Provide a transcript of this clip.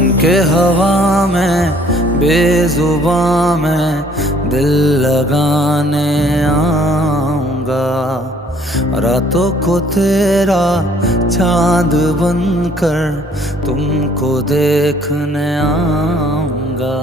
बन के हवा में बेजुबां में दिल लगाने आऊंगा। रातों को तेरा चांद बनकर तुमको देखने आऊंगा।